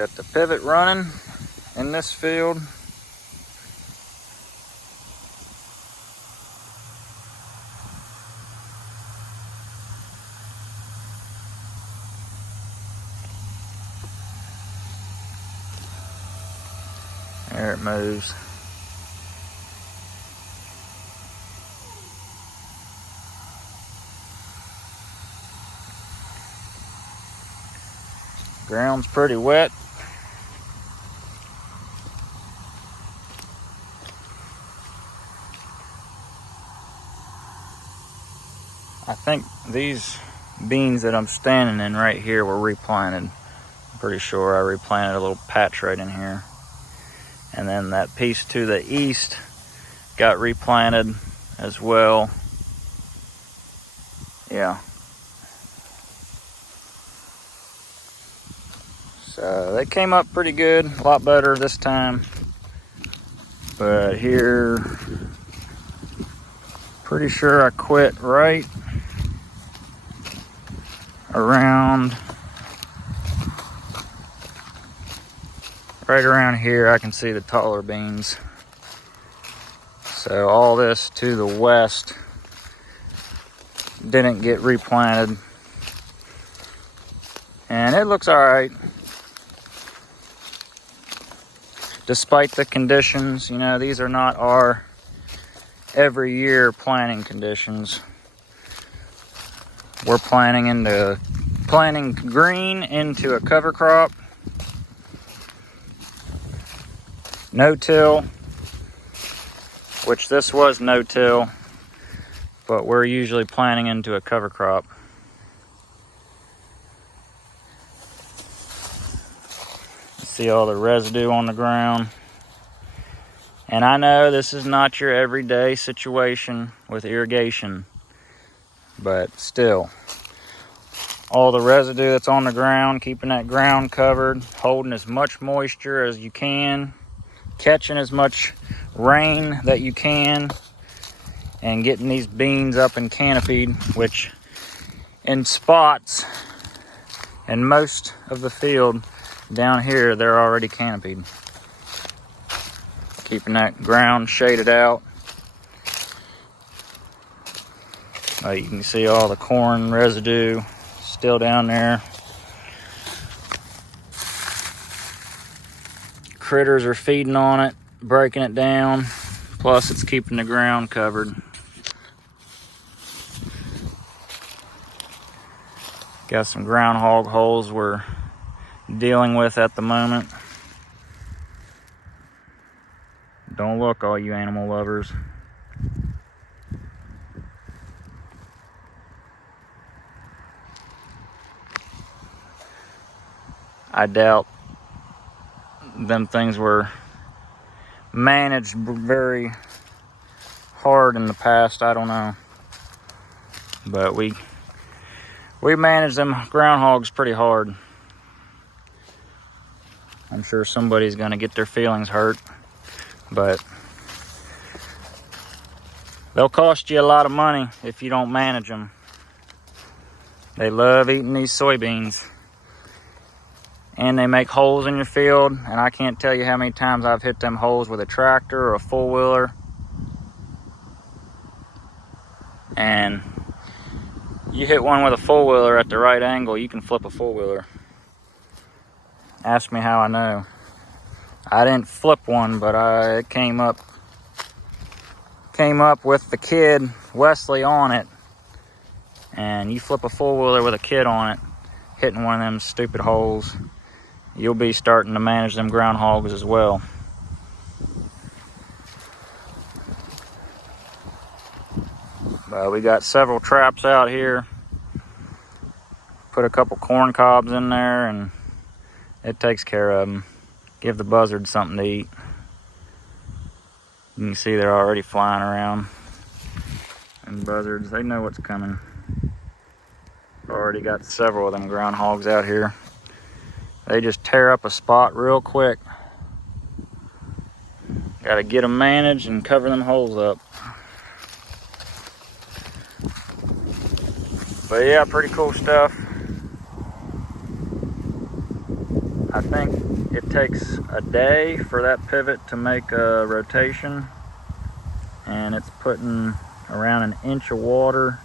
Got the pivot running in this field. There it moves. Ground's pretty wet. I think these beans that I'm standing in right here were replanted. I'm pretty sure I replanted a little patch right in here. And then that piece to the east got replanted as well. Yeah. So they came up pretty good, a lot better this time. But here, pretty sure I quit right around here. I can see the taller beans. So all this to the west didn't get replanted, and it looks all right despite the conditions. You know, these are not our every year planting conditions. We're planting green into a cover crop, no-till, which this was no-till, but we're usually planting into a cover crop. See all the residue on the ground. And I know this is not your everyday situation with irrigation, but still, all the residue that's on the ground, keeping that ground covered, holding as much moisture as you can, catching as much rain that you can, and getting these beans up and canopied, which in spots in most of the field down here, they're already canopied. Keeping that ground shaded out. You can see all the corn residue still down there. Critters are feeding on it, breaking it down, plus it's keeping the ground covered. Got some groundhog holes we're dealing with at the moment. Don't look, all you animal lovers. I doubt them things were managed very hard in the past. I don't know, but we manage them groundhogs pretty hard. I'm sure somebody's gonna get their feelings hurt, but they'll cost you a lot of money if you don't manage them. They love eating these soybeans, and they make holes in your field, and I can't tell you how many times I've hit them holes with a tractor or a four-wheeler. And you hit one with a four-wheeler at the right angle, you can flip a four-wheeler. Ask me how I know. I didn't flip one, but it came up with the kid Wesley on it, and you flip a four-wheeler with a kid on it, hitting one of them stupid holes, you'll be starting to manage them groundhogs as well. We got several traps out here. Put a couple corn cobs in there, and it takes care of them. Give the buzzards something to eat. You can see they're already flying around. And buzzards, they know what's coming. Already got several of them groundhogs out here. They just tear up a spot real quick. Got to get them managed and cover them holes up. But yeah, pretty cool stuff. I think It takes a day for that pivot to make a rotation, and it's putting around an inch of water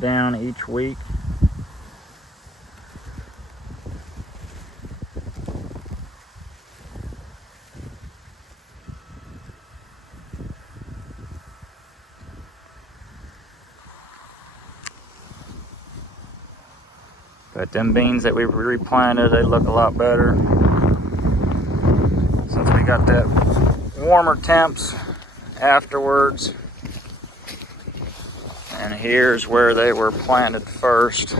down each week. But them beans that we replanted, they look a lot better since we got that warmer temps afterwards. And here's where they were planted first.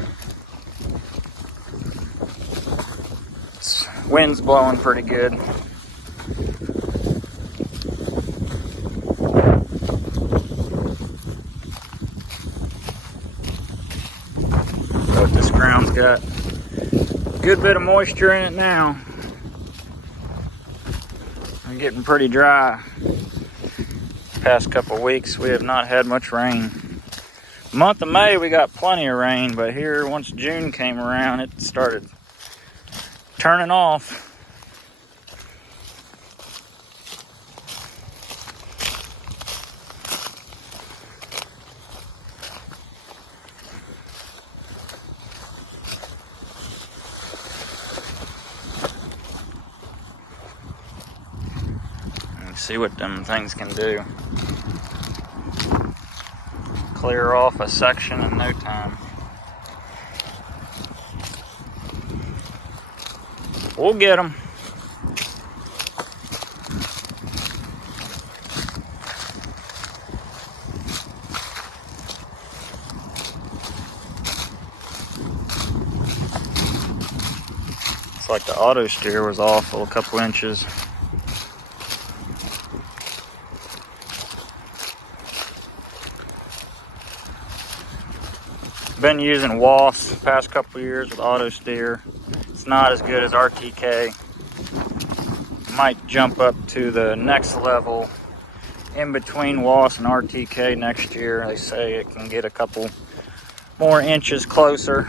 Wind's blowing pretty good. But this ground's got a good bit of moisture in it now. It's getting pretty dry. Past couple weeks we have not had much rain. The month of May we got plenty of rain, but here once June came around it started turning off. See what them things can do. Clear off a section in no time. We'll get them. It's like the auto steer was off a couple inches. Been using WAFs the past couple years with auto steer. It's not as good as RTK. Might jump up to the next level in between WAFs and RTK next year. They say it can get a couple more inches closer.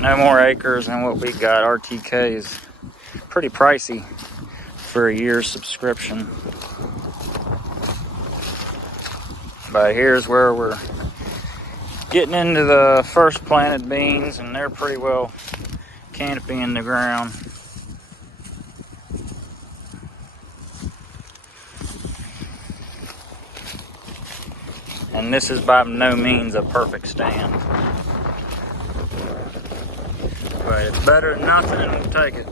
No more acres than what we got. RTK is pretty pricey for a year's subscription. But here's where we're getting into the first planted beans, and they're pretty well canopying the ground. And this is by no means a perfect stand. But it's better than nothing, and we'll take it.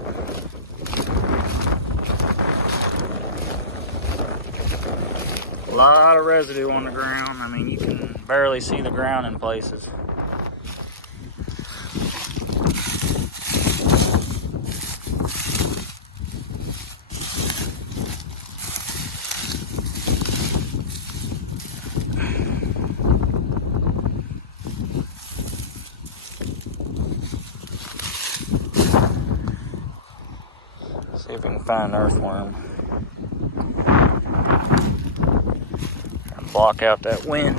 A lot of residue on the ground. I mean, you can barely see the ground in places. See if we can find an earthworm. Block out that wind.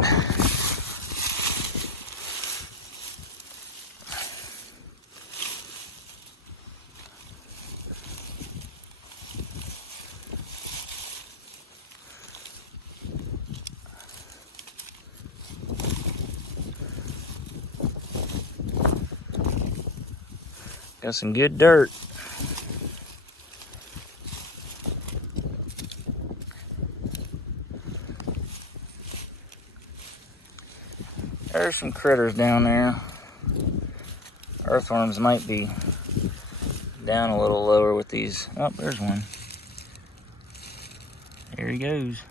Got some good dirt. There's some critters down there. Earthworms might be down a little lower with these. Oh, there's one. There he goes.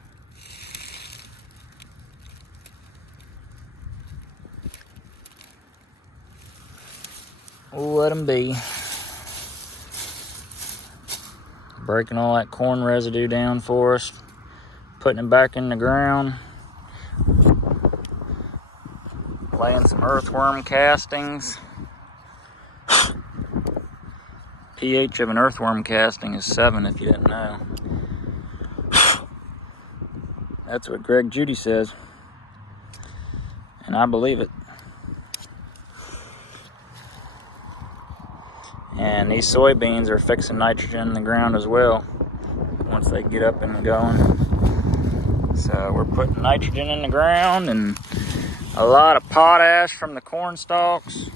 We'll let him be. Breaking all that corn residue down for us. Putting it back in the ground. Laying some earthworm castings. pH of an earthworm casting is 7 if you didn't know. That's what Greg Judy says. And I believe it. And these soybeans are fixing nitrogen in the ground as well once they get up and going. So we're putting nitrogen in the ground and a lot of potash from the corn stalks.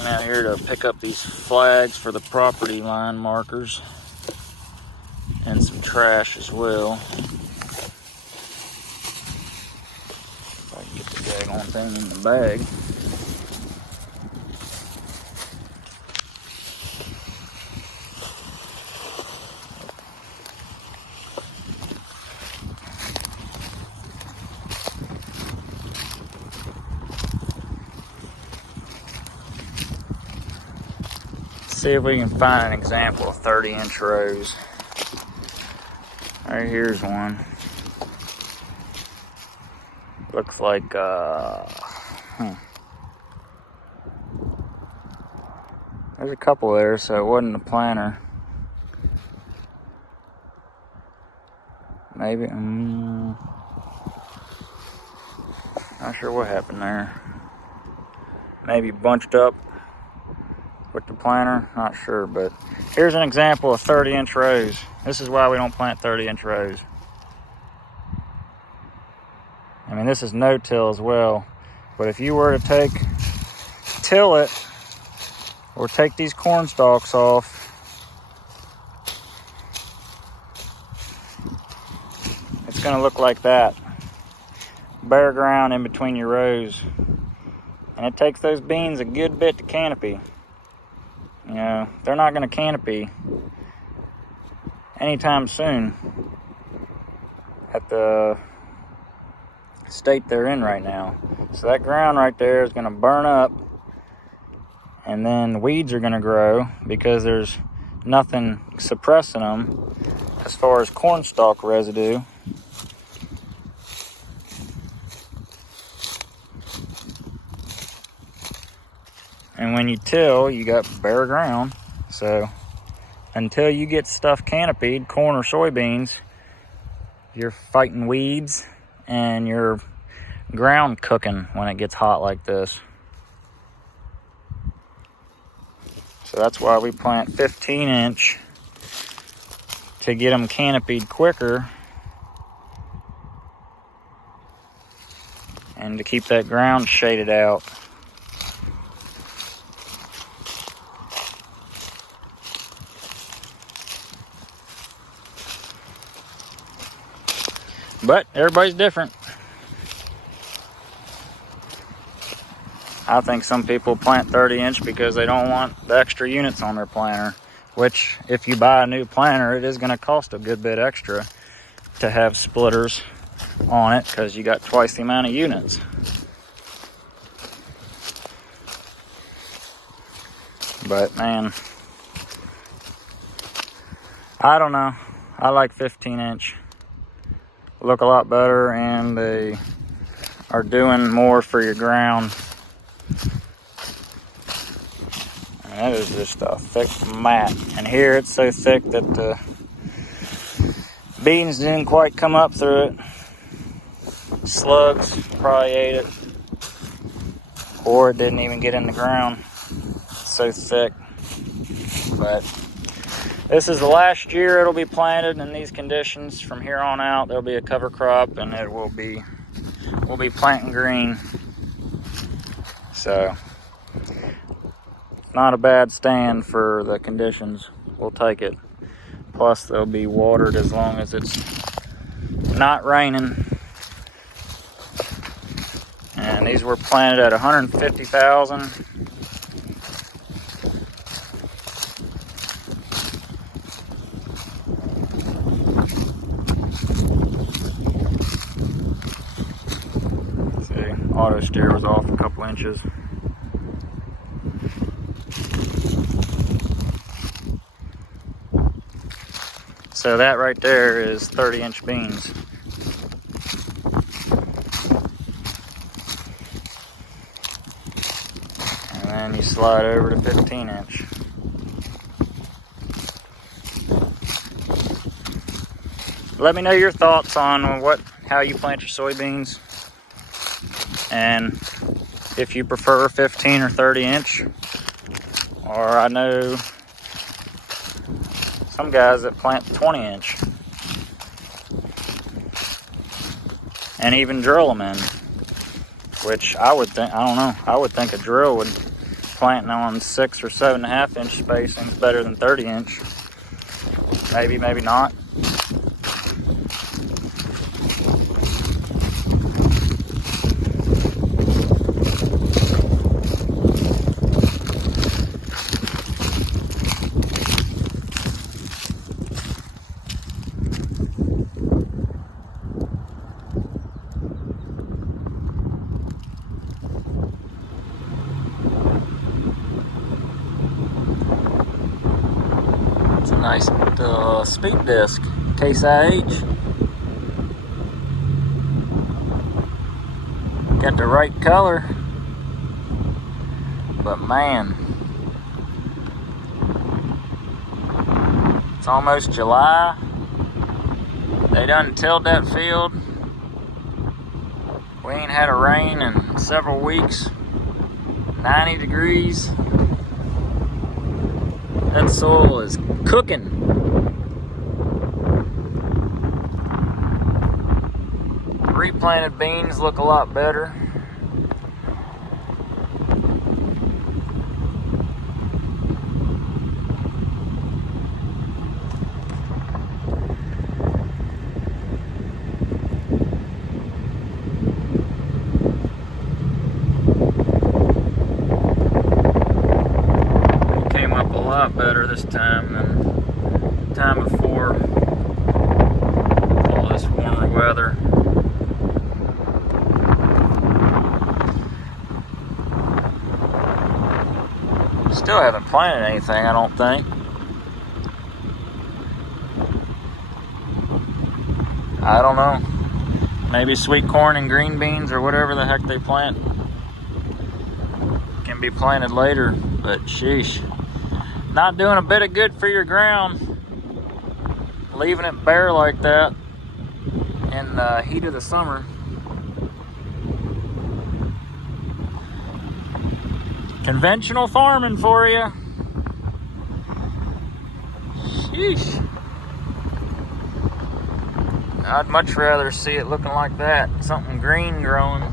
I'm out here to pick up these flags for the property line markers and some trash as well. If I can get the daggone thing in the bag. See if we can find an example of 30-inch rows. Right here's one. Looks like there's a couple there, so it wasn't a planter. Maybe not sure what happened there. Maybe bunched up with the planter, not sure, but here's an example of 30-inch rows. This is why we don't plant 30-inch rows. I mean, this is no-till as well, but if you were to till it, or take these corn stalks off, it's gonna look like that. Bare ground in between your rows. And it takes those beans a good bit to canopy. You know, they're not going to canopy anytime soon at the state they're in right now. So that ground right there is going to burn up, and then weeds are going to grow because there's nothing suppressing them as far as corn stalk residue. And when you till, you got bare ground. So until you get stuff canopied, corn or soybeans, you're fighting weeds and you're ground cooking when it gets hot like this. So that's why we plant 15-inch to get them canopied quicker and to keep that ground shaded out. But everybody's different. I think some people plant 30-inch because they don't want the extra units on their planter, which if you buy a new planter, it is going to cost a good bit extra to have splitters on it because you got twice the amount of units. But man, I don't know. I like 15-inch. Look a lot better, and they are doing more for your ground. And that is just a thick mat, and here it's so thick that the beans didn't quite come up through it. Slugs probably ate it, or it didn't even get in the ground. It's so thick. But this is the last year it'll be planted in these conditions. From here on out, there'll be a cover crop, and we'll be planting green. So, not a bad stand for the conditions. We'll take it. Plus, they'll be watered as long as it's not raining. And these were planted at 150,000. Auto steer was off a couple inches. So that right there is 30-inch beans. And then you slide over to 15-inch. Let me know your thoughts on how you plant your soybeans. And if you prefer 15 or 30 inch. Or I know some guys that plant 20 inch and even drill them in, which I would think, I don't know, I would think a drill would planting on 6 or 7.5 inch spacing is better than 30 inch. Maybe, maybe not. Nice speed disc, Case IH. Got the right color, but man, it's almost July. They done tilled that field. We ain't had a rain in several weeks. 90 degrees. That soil is cooking. Replanted beans look a lot better. Better this time than the time before all this warmer weather. Still haven't planted anything, I don't think. I don't know. Maybe sweet corn and green beans or whatever the heck they plant can be planted later, but sheesh. Not doing a bit of good for your ground, leaving it bare like that in the heat of the summer. Conventional farming for you. Sheesh. I'd much rather see it looking like that, something green growing.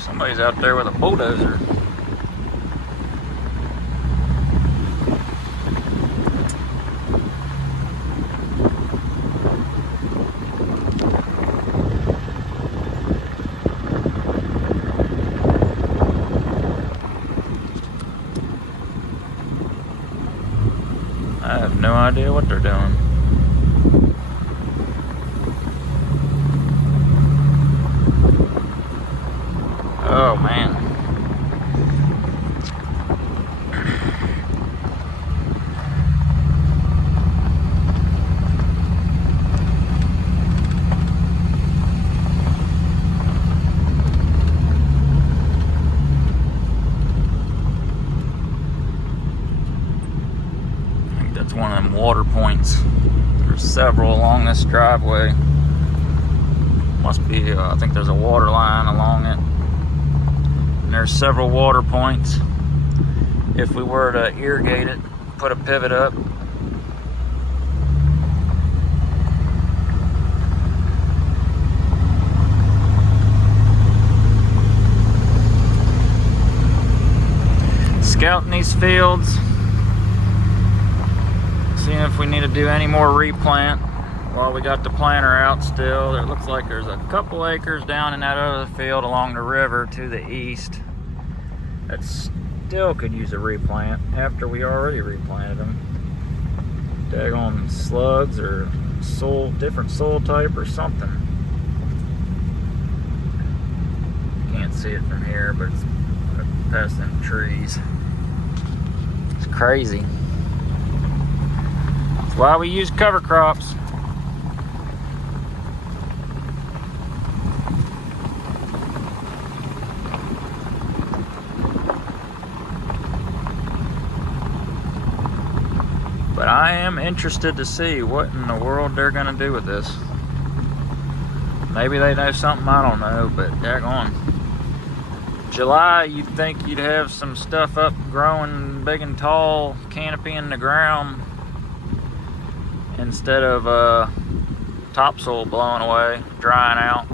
Somebody's out there with a bulldozer. I have no idea what they're doing. Oh man. I think that's one of them water points. There's several along this driveway. Must be, I think there's a water line along it. And there's several water points. If we were to irrigate it, put a pivot up, scouting these fields, seeing if we need to do any more replant while we got the planter out still. It looks like there's a couple acres down in that other field along the river to the east that still could use a replant after we already replanted them. Daggone slugs or soil, different soil type or something. Can't see it from here, but it's past them trees. It's crazy. That's why we use cover crops. But I am interested to see what in the world they're gonna do with this. Maybe they know something I don't know, but daggone. July, you'd think you'd have some stuff up growing big and tall, canopy in the ground, instead of topsoil blowing away, drying out.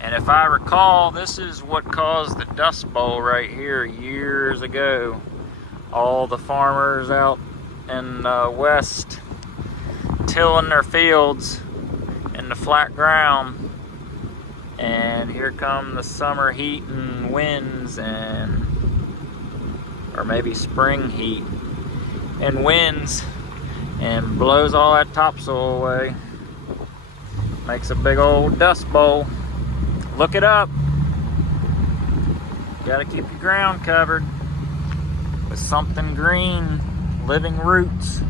And if I recall, this is what caused the Dust Bowl right here years ago. All the farmers out in west tilling their fields in the flat ground, and here come the summer heat and winds, and or maybe spring heat and winds, and blows all that topsoil away. Makes a big old dust bowl. Look it up. Gotta keep your ground covered with something green, living roots.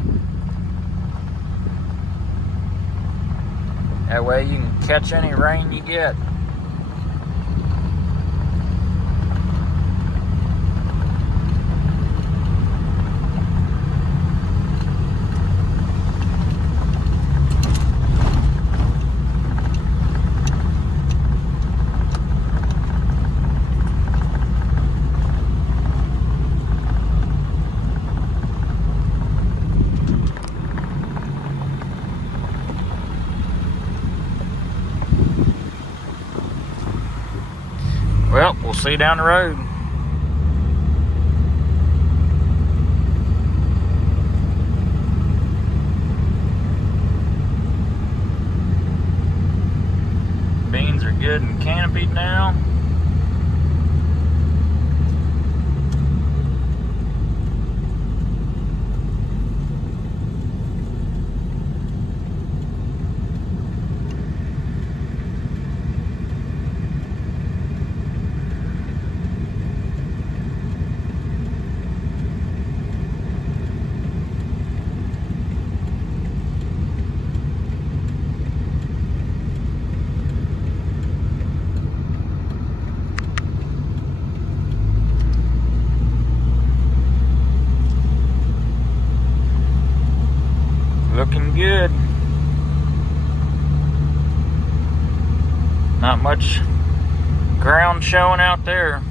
That way you can catch any rain you get. Well, we'll see you down the road. Beans are good and canopied now. Looking good. Not much ground showing out there.